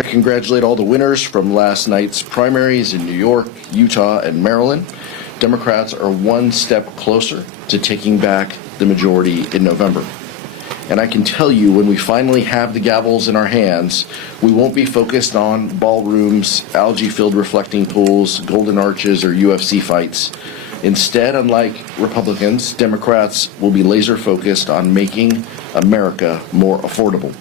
I congratulate all the winners from last night's primaries in New York, Utah, and Maryland. Democrats are one step closer to taking back the majority in November. And I can tell you, when we finally have the gavels in our hands, we won't be focused on ballrooms, algae-filled reflecting pools, golden arches, or UFC fights. Instead, unlike Republicans, Democrats will be laser-focused on making America more affordable.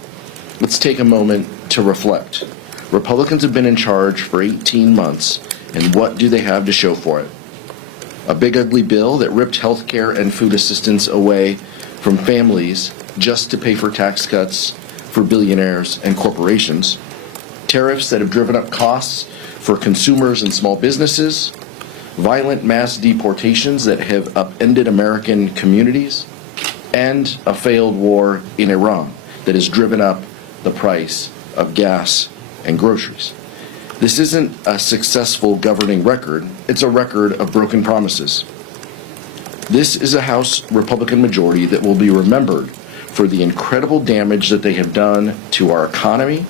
Let's take a moment to reflect. Republicans have been in charge for 18 months, and what do they have to show for it? A big ugly bill that ripped health care and food assistance away from families just to pay for tax cuts for billionaires and corporations, tariffs that have driven up costs for consumers and small businesses, violent mass deportations that have upended American communities, and a failed war in Iran that has driven up the price of gas and groceries. This isn't a successful governing record, it's a record of broken promises. This is a House Republican majority that will be remembered for the incredible damage that they have done to our economy,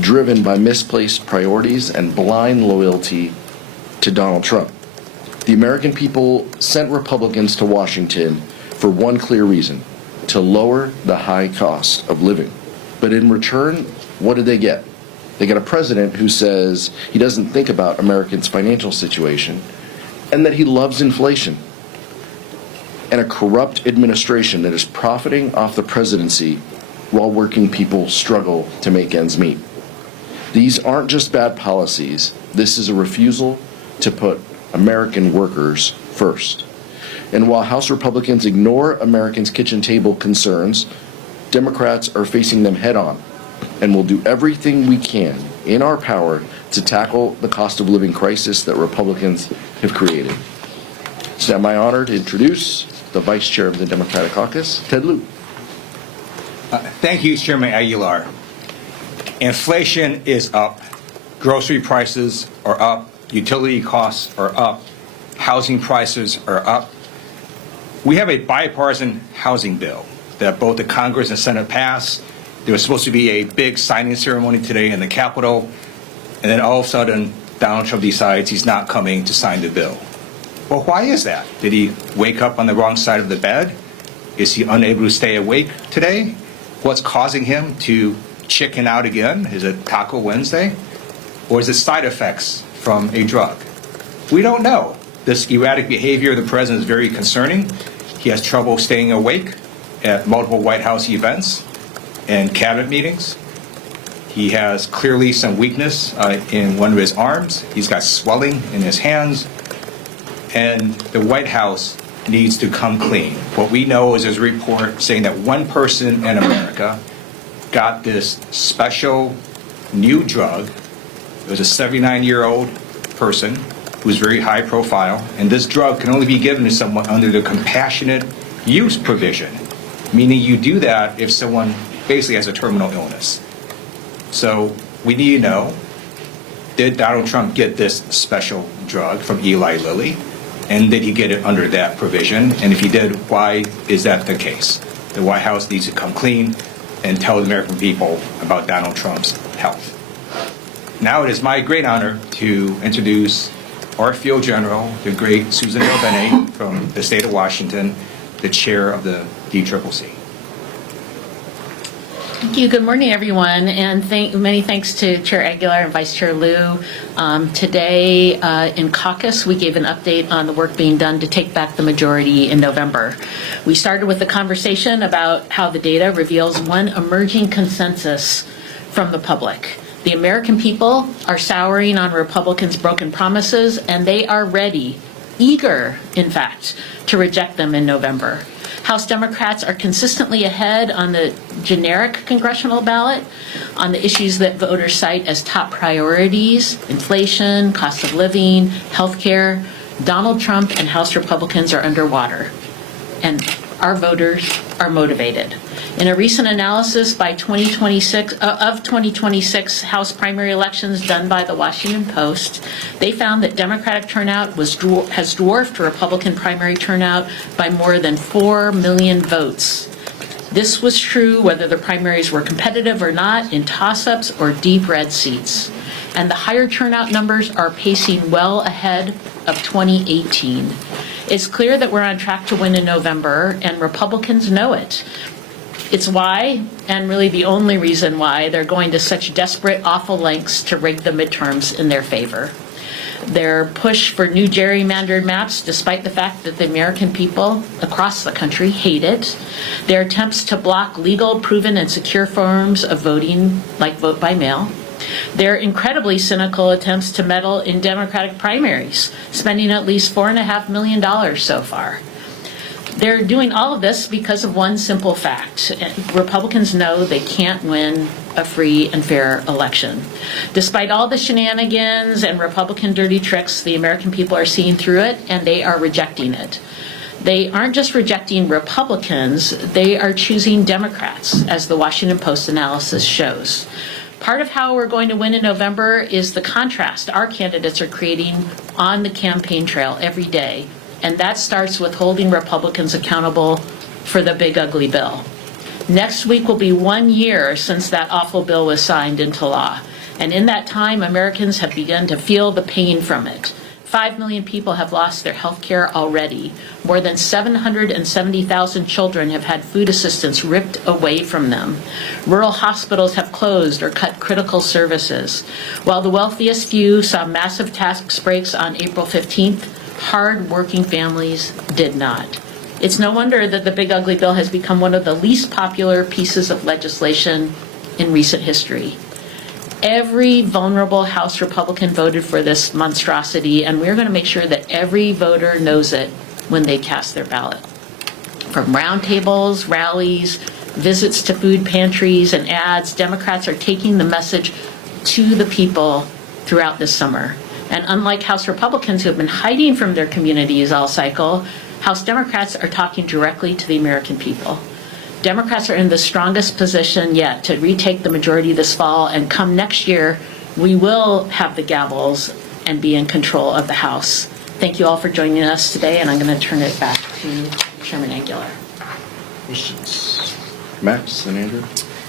driven by misplaced priorities and blind loyalty to Donald Trump. The American people sent Republicans to Washington for one clear reason: to lower the high cost of living. But in return, what did they get? They get a president who says he doesn't think about Americans' financial situation and that he loves inflation, and a corrupt administration that is profiting off the presidency while working people struggle to make ends meet. These aren't just bad policies. This is a refusal to put American workers first. And while House Republicans ignore Americans' kitchen table concerns, Democrats are facing them head on and will do everything we can in our power to tackle the cost of living crisis that Republicans have created. It's now my honor to introduce the Vice Chair of the Democratic Caucus, Ted Lieu. Thank you, Chairman Aguilar. Inflation is up. Grocery prices are up. Utility costs are up. Housing prices are up. We have a bipartisan housing bill that both the Congress and Senate passed. There was supposed to be a big signing ceremony today in the Capitol, and then all of a sudden, Donald Trump decides he's not coming to sign the bill. Well, why is that? Did he wake up on the wrong side of the bed? Is he unable to stay awake today? What's causing him to chicken out again? Is it Taco Wednesday? Or is it side effects from a drug? We don't know. This erratic behavior of the president is very concerning. He has trouble staying awake at multiple White House events and cabinet meetings. He has clearly some weakness in one of his arms. He's got swelling in his hands. And the White House needs to come clean. What we know is there's a report saying that one person in America got this special new drug. It was a 79-year-old person who was very high profile, and this drug can only be given to someone under the compassionate use provision, meaning you do that if someone basically has a terminal illness. So we need to know, did Donald Trump get this special drug from Eli Lilly? And did he get it under that provision? And if he did, why is that the case? The White House needs to come clean and tell the American people about Donald Trump's health. Now it is my great honor to introduce our Field General, the great Suzan from the state of Washington, the chair of the DCCC. Thank you. Good morning, everyone, and many thanks to Chair Aguilar and Vice Chair Lieu. Today in caucus, we gave an update on the work being done to take back the majority in November. We started with a conversation about how the data reveals one emerging consensus from the public. The American people are souring on Republicans' broken promises, and they are ready, eager, in fact, to reject them in November. House Democrats are consistently ahead on the generic congressional ballot on the issues that voters cite as top priorities: inflation, cost of living, health care. Donald Trump and House Republicans are underwater, and our voters are motivated. In a recent analysis by 2026 House primary elections done by the Washington Post, they found that Democratic turnout has dwarfed Republican primary turnout by more than 4 million votes. This was true whether the primaries were competitive or not, in toss-ups or deep red seats. And the higher turnout numbers are pacing well ahead of 2018. It's clear that we're on track to win in November, and Republicans know it. It's why, and really the only reason why, they're going to such desperate, awful lengths to rig the midterms in their favor. Their push for new gerrymandered maps, despite the fact that the American people across the country hate it. Their attempts to block legal, proven, and secure forms of voting, like vote by mail. Their incredibly cynical attempts to meddle in Democratic primaries, spending at least $4.5 million so far. They're doing all of this because of one simple fact. Republicans know they can't win a free and fair election. Despite all the shenanigans and Republican dirty tricks, the American people are seeing through it, and they are rejecting it. They aren't just rejecting Republicans, they are choosing Democrats, as the Washington Post analysis shows. Part of how we're going to win in November is the contrast our candidates are creating on the campaign trail every day. And that starts with holding Republicans accountable for the big ugly bill. Next week will be 1 year since that awful bill was signed into law. And in that time, Americans have begun to feel the pain from it. 5 million people have lost their health care already. More than 770,000 children have had food assistance ripped away from them. Rural hospitals have closed or cut critical services. While the wealthiest few saw massive tax breaks on April 15th, hard-working families did not. It's no wonder that the big ugly bill has become one of the least popular pieces of legislation in recent history. Every vulnerable House Republican voted for this monstrosity, and we're going to make sure that every voter knows it when they cast their ballot. From roundtables, rallies, visits to food pantries, and ads, Democrats are taking the message to the people throughout this summer. And unlike House Republicans who have been hiding from their communities all cycle, House Democrats are talking directly to the American people. Democrats are in the strongest position yet to retake the majority this fall, and come next year, we will have the gavels and be in control of the House. Thank you all for joining us today, and I'm going to turn it back to Chairman Aguilar. Questions? Max and Andrew?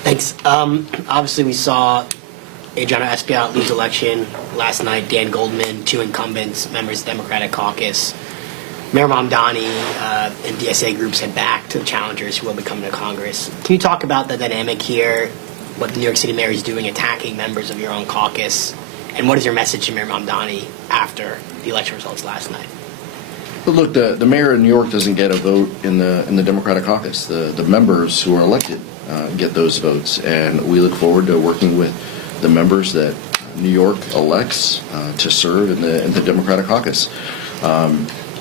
Thanks. Obviously, we saw Adriano Espaillat lose election last night. Dan Goldman, 2 incumbents, members of the Democratic caucus. Mayor Mamdani and DSA groups head back to the challengers who will be coming to Congress. Can you talk about the dynamic here, what the New York City mayor is doing, attacking members of your own caucus, and what is your message to Mayor Mamdani after the election results last night? But look, the mayor of New York doesn't get a vote in the Democratic caucus. The members who are elected get those votes, and we look forward to working with the members that New York elects to serve in the Democratic caucus.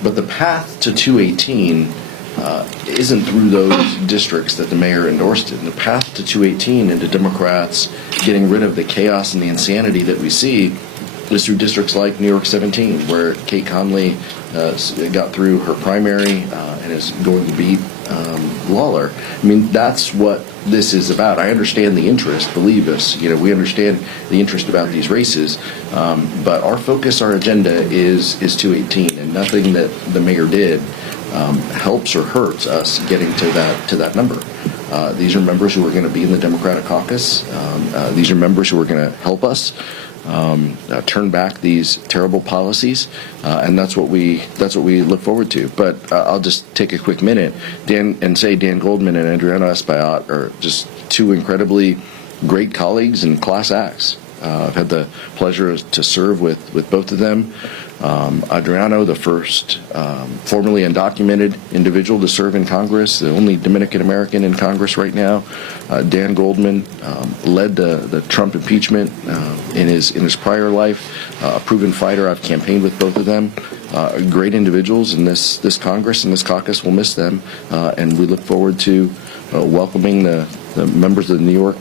But the path to 218 isn't through those districts that the mayor endorsed it. And the path to 218 and to Democrats getting rid of the chaos and the insanity that we see is through districts like New York 17, where Kate Conley got through her primary and is going to beat Lawler. I mean, that's what this is about. I understand the interest, believe us. You know, we understand the interest about these races, but our focus, our agenda is 218, and nothing that the mayor did helps or hurts us getting to that number. These are members who are going to be in the Democratic caucus. These are members who are going to help us turn back these terrible policies, and that's what we look forward to. But I'll just take a quick minute Dan Goldman and Adriano Espaillat are just 2 incredibly great colleagues and class acts. I've had the pleasure to serve with both of them. Adriano, the first formerly undocumented individual to serve in Congress, the only Dominican American in Congress right now. Dan Goldman led the Trump impeachment in his prior life, a proven fighter. I've campaigned with both of them. Great individuals, and this Congress and this caucus will miss them, and we look forward to welcoming the members of the New York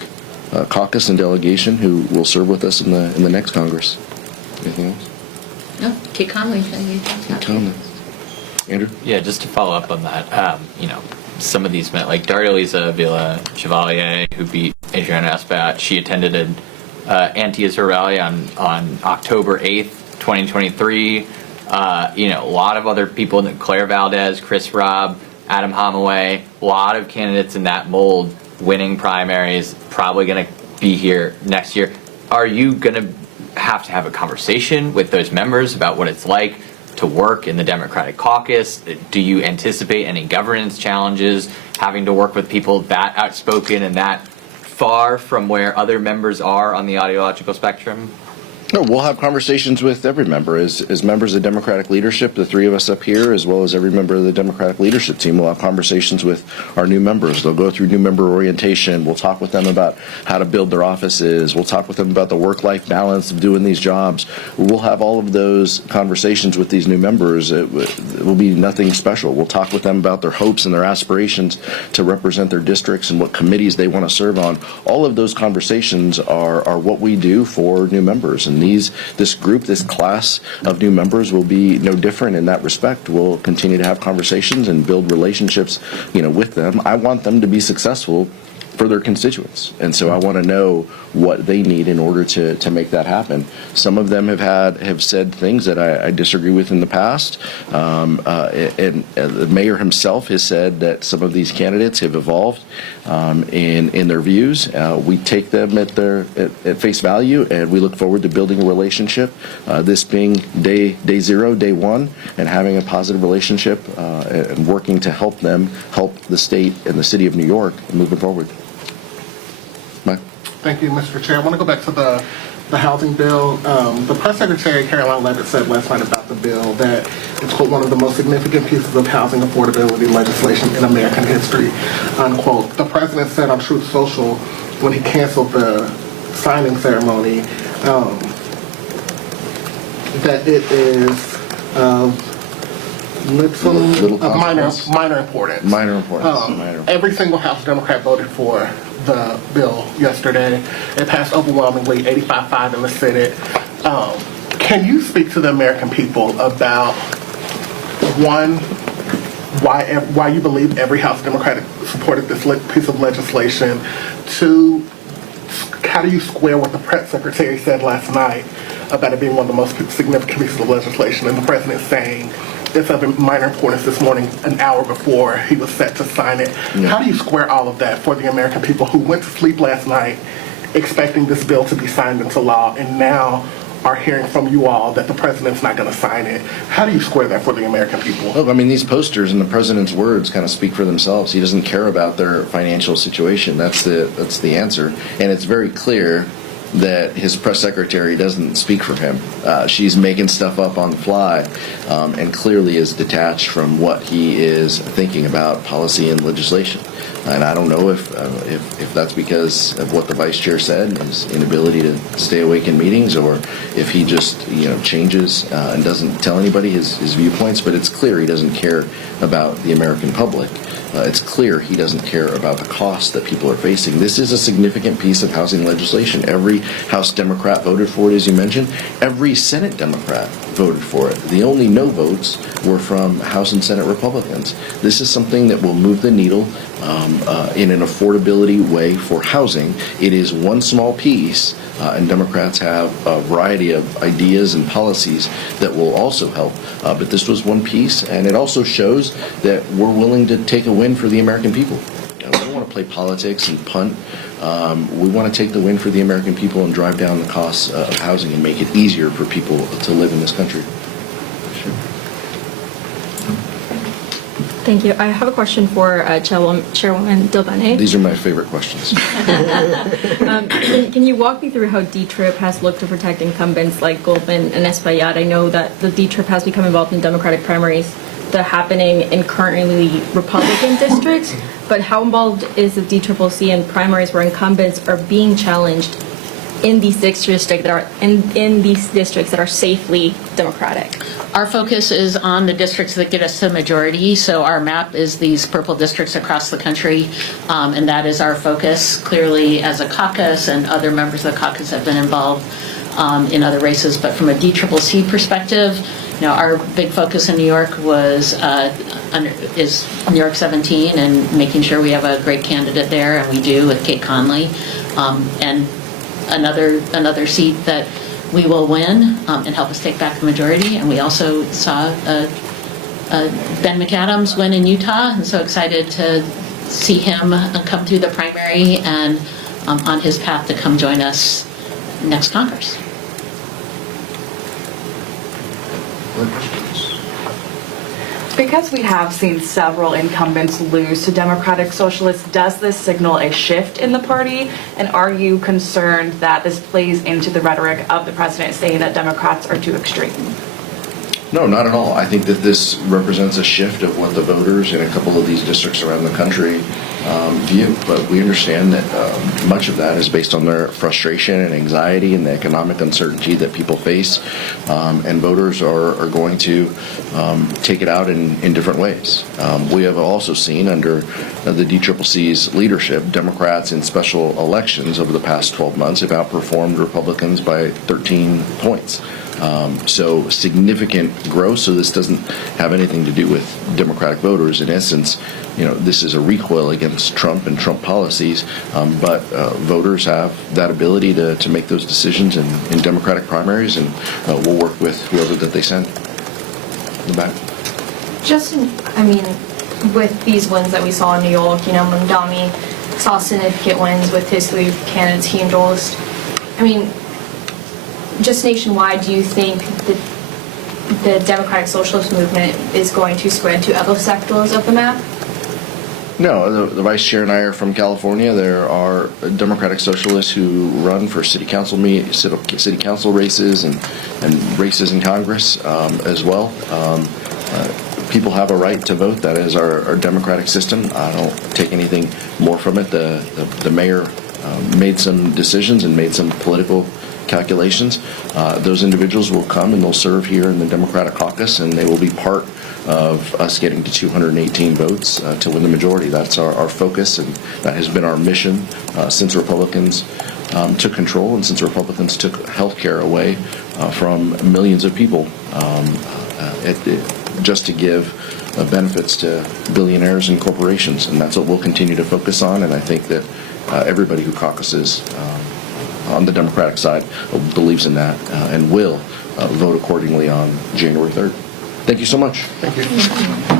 caucus and delegation who will serve with us in the next Congress. Anything else? No, Kate Conley. Kate Conley. Andrew? Yeah, just to follow up on that, some of these men, like Daria-Lisa Villa Chevalier, who beat Adriano Espaillat, she attended an anti-Israel rally on October 8th, 2023. A lot of other people, Claire Valdez, Chris Robb, Adam Holloway, a lot of candidates in that mold winning primaries, probably going to be here next year. Are you going to have a conversation with those members about what it's like to work in the Democratic caucus? Do you anticipate any governance challenges having to work with people that outspoken and that far from where other members are on the ideological spectrum? No, we'll have conversations with every member. As members of Democratic leadership, the three of us up here, as well as every member of the Democratic leadership team, will have conversations with our new members. They'll go through new member orientation. We'll talk with them about how to build their offices. We'll talk with them about the work-life balance of doing these jobs. We'll have all of those conversations with these new members. It will be nothing special. We'll talk with them about their hopes and their aspirations to represent their districts and what committees they want to serve on. All of those conversations are what we do for new members. And this group, this class of new members will be no different in that respect. We'll continue to have conversations and build relationships, with them. I want them to be successful for their constituents. And so I want to know what they need in order to make that happen. Some of them have said things that I disagree with in the past. And the mayor himself has said that some of these candidates have evolved in their views. We take them at face value, and we look forward to building a relationship. This being day zero, day one, and having a positive relationship and working to help them help the state and the city of New York moving forward. Mike? Thank you, Mr. Chair. I want to go back to the housing bill. The press secretary, Caroline Levitt, said last night about the bill that it's, quote, one of the most significant pieces of housing affordability legislation in American history, unquote. The president said on Truth Social when he canceled the signing ceremony that it is minor importance. Minor importance. Every single House Democrat voted for the bill yesterday. It passed overwhelmingly, 85-5 in the Senate. Can you speak to the American people about, one, why you believe every House Democrat supported this piece of legislation? Two, how do you square what the press secretary said last night about it being one of the most significant pieces of legislation, and the president saying it's of minor importance this morning, an hour before he was set to sign it? Yeah. How do you square all of that for the American people who went to sleep last night expecting this bill to be signed into law and now are hearing from you all that the president's not going to sign it? How do you square that for the American people? Look, I mean, these posters and the president's words kind of speak for themselves. He doesn't care about their financial situation. That's the answer. And it's very clear that his press secretary doesn't speak for him. She's making stuff up on the fly and clearly is detached from what he is thinking about policy and legislation. And I don't know if that's because of what the vice chair said, his inability to stay awake in meetings, or if he just changes and doesn't tell anybody his viewpoints. But it's clear he doesn't care about the American public. It's clear he doesn't care about the costs that people are facing. This is a significant piece of housing legislation. Every House Democrat voted for it, as you mentioned. Every Senate Democrat voted for it. The only no votes were from House and Senate Republicans. This is something that will move the needle in an affordability way for housing. It is one small piece, and Democrats have a variety of ideas and policies that will also help. But this was one piece, and it also shows that we're willing to take a win for the American people. We don't want to play politics and punt. We want to take the win for the American people and drive down the costs of housing and make it easier for people to live in this country. Thank you. I have a question for Chairwoman Dilbane. These are my favorite questions. Can you walk me through how D-TRIP has looked to protect incumbents like Goldman and Espaillat? I know that the D-TRIP has become involved in Democratic primaries that are happening in currently Republican districts, but how involved is the DCCC in primaries where incumbents are being challenged in these districts that are in these districts that are safely Democratic? Our focus is on the districts that get us the majority. So our map is these purple districts across the country, and that is our focus. Clearly, as a caucus, and other members of the caucus have been involved in other races. But from a DCCC perspective, our big focus in New York is New York 17 and making sure we have a great candidate there, and we do with Kate Conley, and another seat that we will win and help us take back the majority. And we also saw Ben McAdams win in Utah, and so excited to see him come through the primary and on his path to come join us next Congress. Because we have seen several incumbents lose to Democratic Socialists, does this signal a shift in the party? And are you concerned that this plays into the rhetoric of the president saying that Democrats are too extreme? No, not at all. I think that this represents a shift of what the voters in a couple of these districts around the country view. But we understand that much of that is based on their frustration and anxiety and the economic uncertainty that people face. And voters are going to take it out in different ways. We have also seen under the DCCC's leadership, Democrats in special elections over the past 12 months have outperformed Republicans by 13 points. So significant growth. So this doesn't have anything to do with Democratic voters. In essence, this is a recoil against Trump and Trump policies. But voters have that ability to make those decisions in Democratic primaries, and we'll work with whoever that they send. In the back. With these wins that we saw in New York, Mamdani saw significant wins with his three candidates he endorsed. Just nationwide, do you think that the Democratic Socialist movement is going to spread to other sectors of the map? No, the vice chair and I are from California. There are Democratic Socialists who run for city council races and races in Congress as well. People have a right to vote. That is our democratic system. I don't take anything more from it. The mayor made some decisions and made some political calculations. Those individuals will come and they'll serve here in the Democratic caucus, and they will be part of us getting to 218 votes to win the majority. That's our focus, and that has been our mission since Republicans took control and since Republicans took health care away from millions of people just to give benefits to billionaires and corporations. And that's what we'll continue to focus on, and I think that everybody who caucuses on the Democratic side believes in that and will vote accordingly on January 3rd. Thank you so much. Thank you.